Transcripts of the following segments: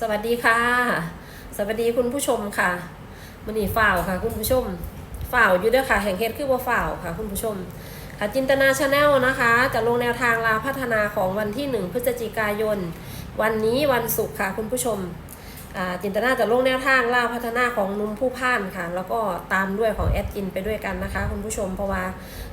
สวัสดีค่ะ สวัสดีคุณผู้ชมค่ะมันนี่ฝ่าวค่ะ คุณผู้ชมฝ่าวอยู่ด้วยค่ะ แห่งเฮดคือว่าฝ่าวค่ะ คุณผู้ชม ค่ะจินตนาชาแนลนะคะ จะลงแนวทางลาพัฒนาของวันที่ 1 พฤศจิกายน วันนี้วันศุกร์ค่ะ คุณผู้ชมจินตนาจะลงแนวทางลาพัฒนาของนุ่มผู้พ่านค่ะ แล้วก็ตามด้วยของแอดจินไปด้วยกันนะคะ คุณผู้ชมเพราะว่า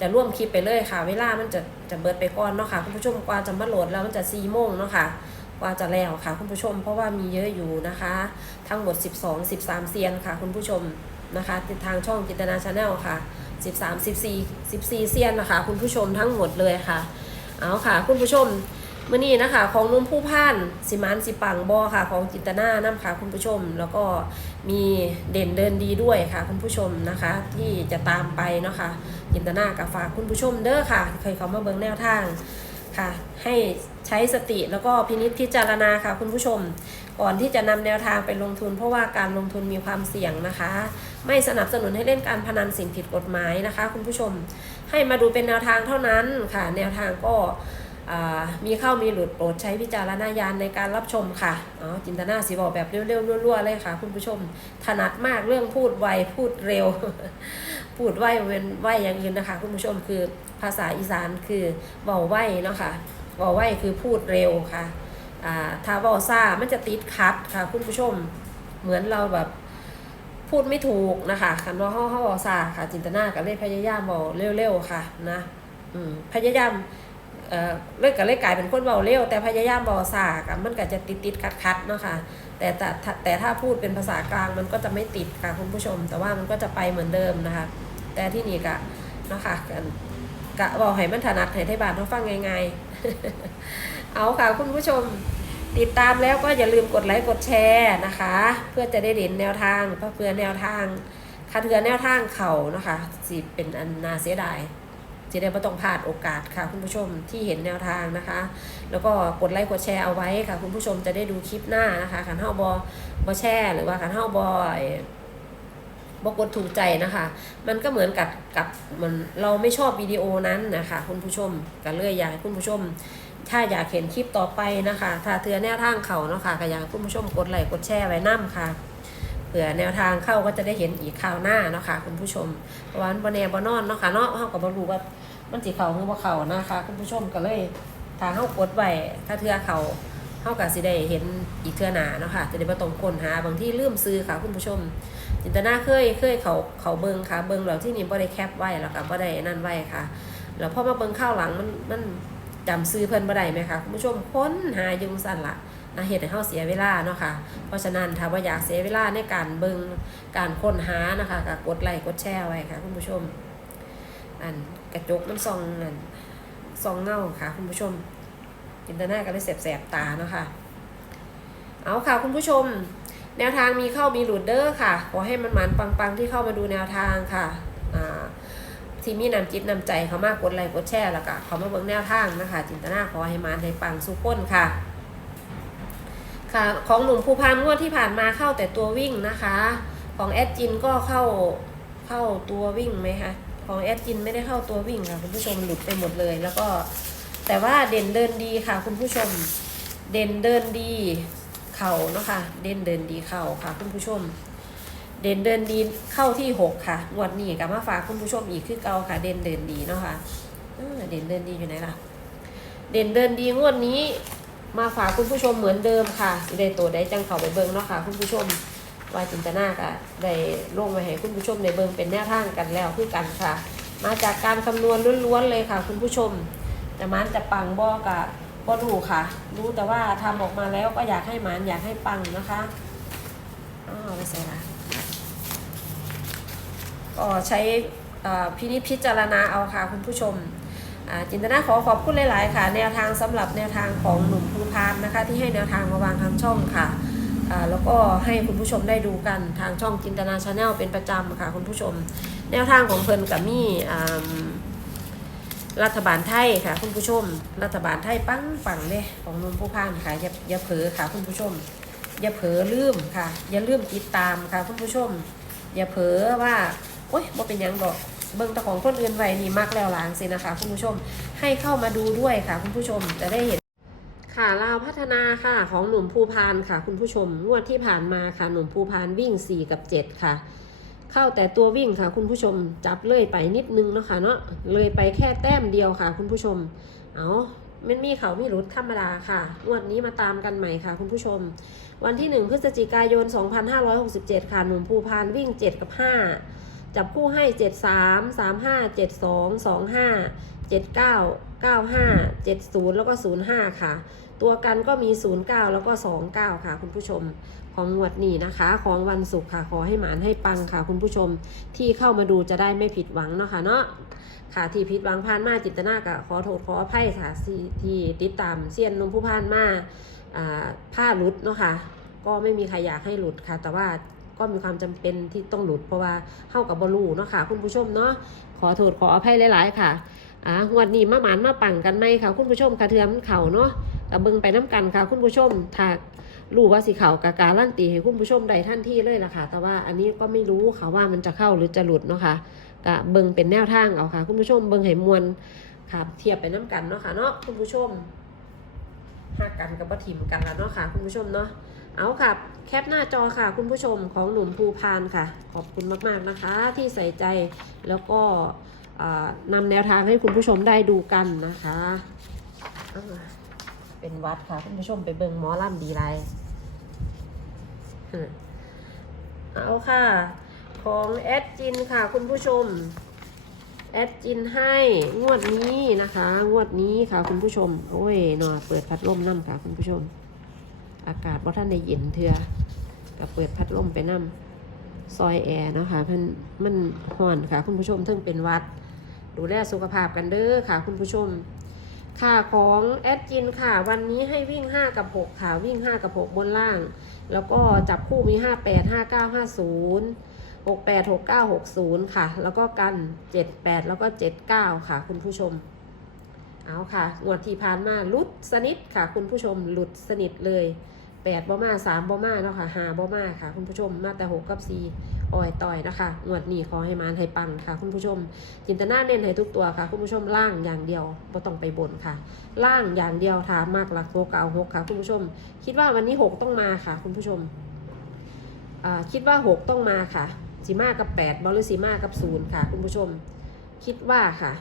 จะร่วมคลิปไปเลยค่ะ เวลามันจะจะเบิดไปก่อนเนาะค่ะคุณผู้ชมกว่าจะมาโหลดแล้วมันจะ4โมงเนาะค่ะ ว่าจะแล้วค่ะ คุณผู้ชม เพราะว่ามีเยอะอยู่นะคะ ทั้งหมด 12 13 เซียนค่ะ คุณผู้ชมนะคะติดทางช่องจินตนาชาแนลค่ะ 13 14 14 เซียนนะคะ คุณผู้ชมทั้งหมดเลยค่ะ เอาค่ะ คุณผู้ชมเมื่อนี้นะคะ ของนุ่มผู้พ่านสิมานสิปังบอค่ะ ของจินตนาน้ำค่ะ คุณผู้ชม แล้วก็มีเด่นเดินดีด้วยค่ะ คุณผู้ชมนะคะ ที่จะตามไปเนาะค่ะจินตนากับฝากคุณผู้ชมเด้อค่ะ เคยเขามาเบิ่งแนวทาง ค่ะ ให้ใช้สติแล้วก็พินิจพิจารณาค่ะคุณผู้ชม ก่อนที่จะนำแนวทางไปลงทุน เพราะว่าการลงทุนมีความเสี่ยงนะคะ ไม่สนับสนุนให้เล่นการพนันสิ่งผิดกฎหมายนะคะ คุณผู้ชม ให้มาดูเป็นแนวทางเท่านั้นค่ะ แนวทางก็มีเข้ามีหลุดโปรดใช้วิจารณญาณในการรับชมค่ะอ๋อจินตนาสีบอกแบบเร็วๆรั่วๆเลยค่ะ คุณผู้ชม ถนัดมากเรื่องพูดไวพูดเร็ว พูดไวเว้นไวอย่างอื่นนะคะ คุณผู้ชมคือ ภาษาอีสานคือเบาไหวเนาะค่ะเบาไหวคือพูดเร็วค่ะอ่าถ้าเบาซ่ามันจะติดคัดค่ะคุณผู้ชม เหมือนเราแบบพูดไม่ถูกนะคะคันว่าห้อห้อเบาซ่าค่ะ จินตนาก็เลยพยายามเบาเร็วๆค่ะนะพยายามเอ่อเลิกกับเลิกกลายเป็นคนเบาเร็วแต่พยายามเบาซากับมันก็จะติดติดคัดคัดๆเนาะค่ะแต่แต่แต่ถ้าพูดเป็นภาษากลางมันก็จะไม่ติดค่ะคุณผู้ชม แต่ว่ามันก็จะไปเหมือนเดิมนะคะ แต่ที่นี่กะเนาะคะ กะบอกให้มันถนัดให้ไทยบานเขาฟังง่ายๆเอาค่ะคุณผู้ชมติดตามแล้วก็อย่าลืมกดไลค์กดแชร์นะคะ เพื่อจะได้เด่นแนวทางเพื่อแนวทางคาเทือแนวทางเข่านะคะสิเป็นอันนาเสียดายจะได้ไม่ต้องพลาดโอกาสค่ะ คุณผู้ชมที่เห็นแนวทางนะคะ แล้วก็กดไลค์กดแชร์เอาไว้ค่ะ คุณผู้ชมจะได้ดูคลิปหน้านะคะขันเท้าบอบอแชร์หรือว่าขันเท้าบอ ยบอกดถูกใจนะคะ มันก็เหมือนกับกับมันเราไม่ชอบวิดีโอนั้นนะคะ คุณผู้ชมก็เลยอยากให้คุณผู้ชม ถ้าอยากเห็นคลิปต่อไปนะคะ ถ้าเทือแนวทางเขาเนาะค่ะก็อยากคุณผู้ชมกดไลค์กดแชร์ไว้นํค่ะเผื่อแนวทางเข้าก็จะได้เห็นอีกคราวหน้าเนาะค่ะคุณผู้ชมเพราะว่ามันบนแนบนอนเนาะค่ะเนาะเฮาก็บ่รู้ว่ามันสิเขาหรือบ่าเขานะคะ คุณผู้ชมก็เลยถ้าเฮากดไว้ถ้าเทือเขา เฮาก็สิได้เห็นอีกเทื่อหนาเนาะค่ะ จะได้บ่ต้องคนหาบางที่ลืมซื้อค่ะคุณผู้ชม จินตนาเคยเคยเขาเขาเบิงค่ะเบิงแล้วที่นี่บ่ได้แคปไว้แล้วก็บ่ได้นั่นไว้ค่ะแล้วพอมาเบิงข้าวหลังมันมันจำซื้อเพิ่นบ่ได้ไหมคะคุณผู้ชมค้นหายุงสั่นละนะเฮ็ดให้เฮาเสียเวลาเนาะค่ะ เพราะฉะนั้นถ้าว่าอยากเสียเวลาในการเบิงการค้นหานะคะก็กดไลค์กดแชร์ไว้ค่ะคุณผู้ชม อันกระจกมันส่องนั่นส่องเงาค่ะคุณผู้ชม จินตนาก็เลยแสบๆตาเนาะค่ะเอาค่ะคุณผู้ชม แนวทางมีเข้ามีหลุดเด้อค่ะ ขอให้มันหมันปังๆที่เข้ามาดูแนวทางค่ะอ่าที่มีนำจิตนำใจเขามากกดไลค์กดแชร์แล้วก็เขามาเบิ่งแนวทางนะคะ จินตนาขอให้มันให้ปังสุพ้นค่ะ ค่ะ ของหนุ่มภูพานงวดที่ผ่านมาเข้าแต่ตัววิ่งนะคะ ของแอดจินก็เข้าเข้าตัววิ่งไหมคะของแอดจินไม่ได้เข้าตัววิ่งค่ะคุณผู้ชมหลุดไปหมดเลย แล้วก็ แต่ว่าเด่นเดินดีค่ะ คุณผู้ชม เด่นเดินดีเข่าเนาะค่ะเด่นเดินดีเข่าค่ะ คุณผู้ชม เด่นเดินดีเข้าที่หกค่ะงวดนี้กับมาฝากคุณผู้ชมอีกคือเก่าค่ะ เด่นเดินดีเนาะค่ะเด่นเดินดีอยู่ไหนล่ะ เด่นเดินดีงวดนี้ มาฝากคุณผู้ชมเหมือนเดิมค่ะสิได้ตัวได้จังเข่าไปเบิ่งเนาะค่ะ คุณผู้ชมวายจินตนาก็ได้ลงมาให้คุณผู้ชมในเบิ่งเป็นแนวทางกันแล้วคือกันค่ะ มาจากการคำนวณล้วนๆเลยค่ะ คุณผู้ชม แต่มันจะปังบอกะบ่รู้ค่ะ รู้แต่ว่าทำออกมาแล้วก็อยากให้มันอยากให้ปังนะคะอ้าวไม่ใช่ละก็ใช้อ่อพินิจพิจารณาเอาค่ะคุณผู้ชมอ่าจินตนาขอขอบคุณหลาย ๆ ค่ะ แนวทางสำหรับแนวทางของหนุ่มภูพานนะคะ ที่ให้แนวทางมาวางทางช่องค่ะอ่าแล้วก็ให้คุณผู้ชมได้ดูกันทางช่องจินตนาชาแนลเป็นประจำค่ะคุณผู้ชม แนวทางของเพิ่นกับมี่อ่า รัฐบาลไทยค่ะ คุณผู้ชม รัฐบาลไทยปังปังเลยของนุ่มผู้พานค่ะอย่าอย่าเผลอค่ะ คุณผู้ชม อย่าเผลอลืมค่ะ อย่าลืมติดตามค่ะ คุณผู้ชม อย่าเผลอว่าโอ๊ยบ่เป็นยังบอกเบิ่งตะของคนอื่นไว้นี่มักแล้วหลางสินะคะ คุณผู้ชมให้เข้ามาดูด้วยค่ะ คุณผู้ชมจะได้เห็นค่ะลาวพัฒนาค่ะ ของหนุ่มภูพานค่ะ คุณผู้ชมงวดที่ผ่านมาค่ะ หนุ่มภูพานวิ่ง 4 กับ 7 ค่ะ เข้าแต่ตัววิ่งค่ะ คุณผู้ชมจับเลยไปนิดนึงเนาะค่ะเนาะเลยไปแค่แต้มเดียวค่ะ คุณผู้ชม เอามันมีเขามีรุดธรรมดาค่ะงวดนี้มาตามกันใหม่ค่ะ คุณผู้ชม วันที่ 1 พฤศจิกายน 2567 ค่ะ หนุ่มภูพานวิ่ง 7 กับ 5 จับคู่ให้ 7 3 3 5 7 2 2 5 7 9 9 5 7 0 แล้วก็ 05 ค่ะ ตัวกันก็มี 09 แล้วก็ 29 ค่ะ คุณผู้ชม ของงวดนี้นะคะ ของวันศุกร์ค่ะ ขอให้หมานให้ปังค่ะ คุณผู้ชมที่เข้ามาดูจะได้ไม่ผิดหวังเนาะค่ะเนาะค่ะที่ผิดหวังผ่านมาจิตนากะขอโทษขออภัยค่ะที่ที่ติดตามเซียนนมผู้ผ่านมาอ่าผ้าหลุดเนาะค่ะ ก็ไม่มีใครอยากให้หลุดค่ะ แต่ว่าก็มีความจำเป็นที่ต้องหลุดเพราะว่าเข้ากับบอลูเนาะค่ะ คุณผู้ชมเนาะขอโทษขออภัยหลาย ๆ ค่ะอ่าวดนี้มาหมานมาปั่งกันไหมค่ะ คุณผู้ชมกระเทือมเข่าเนาะกับเบิงไปน้ำกันค่ะ คุณผู้ชมถ้า รู้ว่าสิเข่ากะการลั่นตีให้คุณผู้ชมได้ท่านที่เลยล่ะค่ะ แต่ว่าอันนี้ก็ไม่รู้ค่ะว่ามันจะเข้าหรือจะหลุดเนาะค่ะกะเบิงเป็นแนวทางเอาค่ะ คุณผู้ชมเบิงให้มวลค่ะเทียบไปน้ำกันเนาะค่ะเนาะคุณผู้ชมหักกันกับบ่ถิมกันแล้วเนาะค่ะ คุณผู้ชมเนาะเอาค่ะ แคปหน้าจอค่ะ คุณผู้ชมของหนุ่มภูพานค่ะ ขอบคุณมาก ๆนะคะ ที่ใส่ใจแล้วก็นำแนวทางให้คุณผู้ชมได้ดูกันนะคะ เป็นวัดค่ะคุณผู้ชมไปเบิงหมอลำดีไรเอาค่ะ ของแอดจินค่ะ คุณผู้ชม แอดจินให้งวดนี้นะคะ งวดนี้ค่ะ คุณผู้ชม โอ้ยนอเปิดพัดลมน้ำค่ะ คุณผู้ชม อากาศว่าท่านได้เย็นเถื่อกับเปิดพัดลมไปน้ำซอยแอร์นะคะมันมันห่อนค่ะ คุณผู้ชมถึงเป็นวัด ดูแลสุขภาพกันเด้อค่ะ คุณผู้ชม ค่ะของแอดจินค่ะ วันนี้ให้วิ่ง 5 กับ 6 ค่ะ วิ่ง 5 กับ 6 บนล่าง แล้วก็จับคู่มี 58 59 50 68 69 60 ค่ะ แล้วก็กัน 78 แล้วก็ 79 ค่ะ คุณผู้ชม เอาค่ะงวดที่ผ่านมาหลุดสนิทค่ะ คุณผู้ชมหลุดสนิทเลย 8บ่มา3บ่มาเนาะค่ะ5บ่มาค่ะ คุณผู้ชมมาแต่6กับ4อ่อยต่อยนะคะงวดนี้ขอให้มานให้ปังค่ะ คุณผู้ชม จินตนาเน้นให้ทุกตัวค่ะ คุณผู้ชมล่างอย่างเดียวบ่ต้องไปบนค่ะ ล่างอย่างเดียวถามมากหลักโกเก่าหกค่ะ คุณผู้ชม คิดว่าวันนี้6ต้องมาค่ะ คุณผู้ชมคิดว่า6ต้องมาค่ะสีมากับ8บอลหรือสีมากับ0ค่ะ คุณผู้ชม คิดว่าค่ะ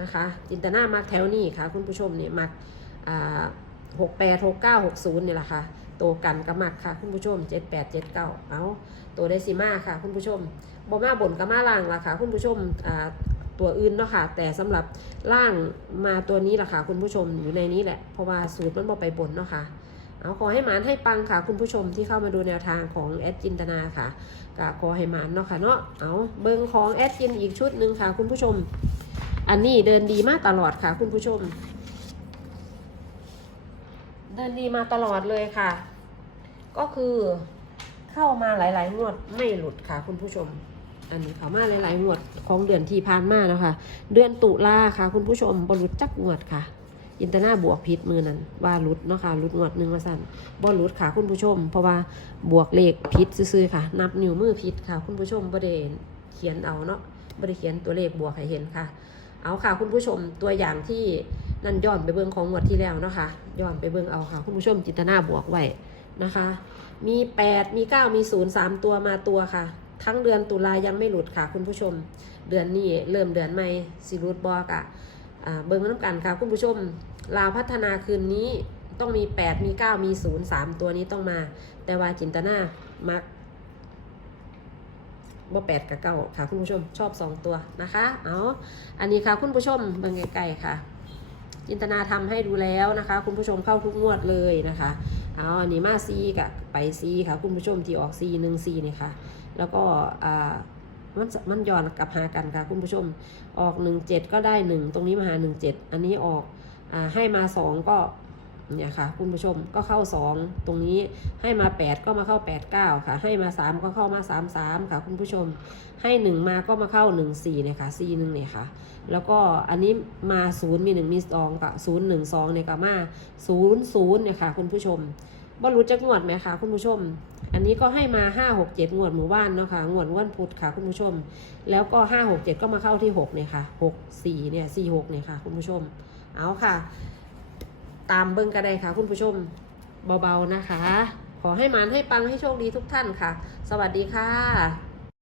นะคะ จินตนามักแถวนี้ค่ะ คุณผู้ชมเนี่ยมักหกแปดหกเก้าหกศูนย์นี่แหละค่ะ ตัวกันก็มักค่ะ คุณผู้ชมเจ็ดแปดเจ็ดเก้าเอาตัวไดซิมาค่ะ คุณผู้ชมบอมาบนก็มาล่างละค่ะ คุณผู้ชมอ่าตัวอื่นเนาะค่ะ แต่สำหรับล่างมาตัวนี้ละค่ะ คุณผู้ชมอยู่ในนี้แหละ เพราะว่าสูตรมันบอไปบนเนาะค่ะเอาขอให้หมานให้ปังค่ะ คุณผู้ชมที่เข้ามาดูแนวทางของแอดจินตนาค่ะก็ขอให้หมานเนาะค่ะเนาะเอาเบิงของแอดจินอีกชุดหนึ่งค่ะ คุณผู้ชม อันนี้เดินดีมากตลอดค่ะ คุณผู้ชม เดินดีมาตลอดเลยค่ะ ก็คือเข้ามาหลาย ๆ งวดไม่หลุดค่ะ คุณผู้ชม อันนี้เข้ามาหลาย ๆ งวดของเดือนที่ผ่านมาแล้วค่ะเดือนตุลาค่ะ คุณผู้ชมบรุษจักงวดค่ะอินเตอร์นาบวกพิษมือนั้นว่าหลุดเนาะค่ะหลุดงวดหนึ่งมาสั่นบ่หลุดค่ะคุณผู้ชม เพราะว่าบวกเลขพิษซื่อๆค่ะ นับนิ้วมือพิษค่ะ คุณผู้ชมบ่ได้เขียนเอาเนาะบ่ได้เขียนตัวเลขบวกให้เห็นค่ะ เอาค่ะคุณผู้ชมตัวอย่างที่นั่นย้อนไปเบิ่งของงวดที่แล้วเนาะค่ะย้อนไปเบิ่งเอาค่ะ คุณผู้ชมจินตนาบวกไว้ นะคะ มี 8 มี 9 มี 0 3 ตัวมาตัวค่ะ ทั้งเดือนตุลายังไม่หลุดค่ะ คุณผู้ชม เดือนนี้เริ่มเดือนใหม่สิรุดบอกอะอ่าเบิ่งน้ำกันค่ะ คุณผู้ชม ลาวพัฒนาคืนนี้ต้องมี 8 มี 9 มี 0 3 ตัวนี้ต้องมา แต่ว่าจินตนามักบ่แปดกับเก้าค่ะ คุณผู้ชมชอบสองตัวนะคะ เอาอันนี้ค่ะคุณผู้ชมเบิ่งไกลๆค่ะ จินตนาทำให้ดูแล้วนะคะ คุณผู้ชมเข้าทุกงวดเลยนะคะ เอาอันนี้มาซีกับไปซีค่ะ คุณผู้ชมที่ออกซีหนึ่งซีนี่ค่ะ แล้วก็อ่ามันมันย้อนกลับหากันค่ะ คุณผู้ชมออกหนึ่งเจ็ดก็ได้หนึ่งตรงนี้มาหาหนึ่งเจ็ดอันนี้ออกอ่าให้มาสองก็ เนี่ยค่ะคุณผู้ชมก็เข้าสองตรงนี้ให้มาแปดก็มาเข้าแปดเก้าค่ะ ให้มาสามก็เข้ามาสามสามค่ะ คุณผู้ชม ให้หนึ่งมาก็มาเข้าหนึ่งสี่เนี่ยค่ะซีหนึ่งเนี่ยค่ะ แล้วก็อันนี้มาศูนย์มีหนึ่งมีสองกับศูนย์หนึ่งสองเนี่ยก็มาศูนย์ศูนย์เนี่ยค่ะ คุณผู้ชมบรรลุจักงวดไหมคะคุณผู้ชม อันนี้ก็ให้มาห้าหกเจ็ดงวดหมู่บ้านเนาะค่ะงวดวันพุธค่ะคุณผู้ชม แล้วก็ห้าหกเจ็ดก็มาเข้าที่หกเนี่ยค่ะหกสี่เนี่ยสี่หกเนี่ยค่ะคุณผู้ชม เอาค่ะ ตามเบิ้งก็ได้ค่ะ คุณผู้ชมเบาๆนะคะ ขอให้มันให้ปังให้โชคดีทุกท่านค่ะ สวัสดีค่ะ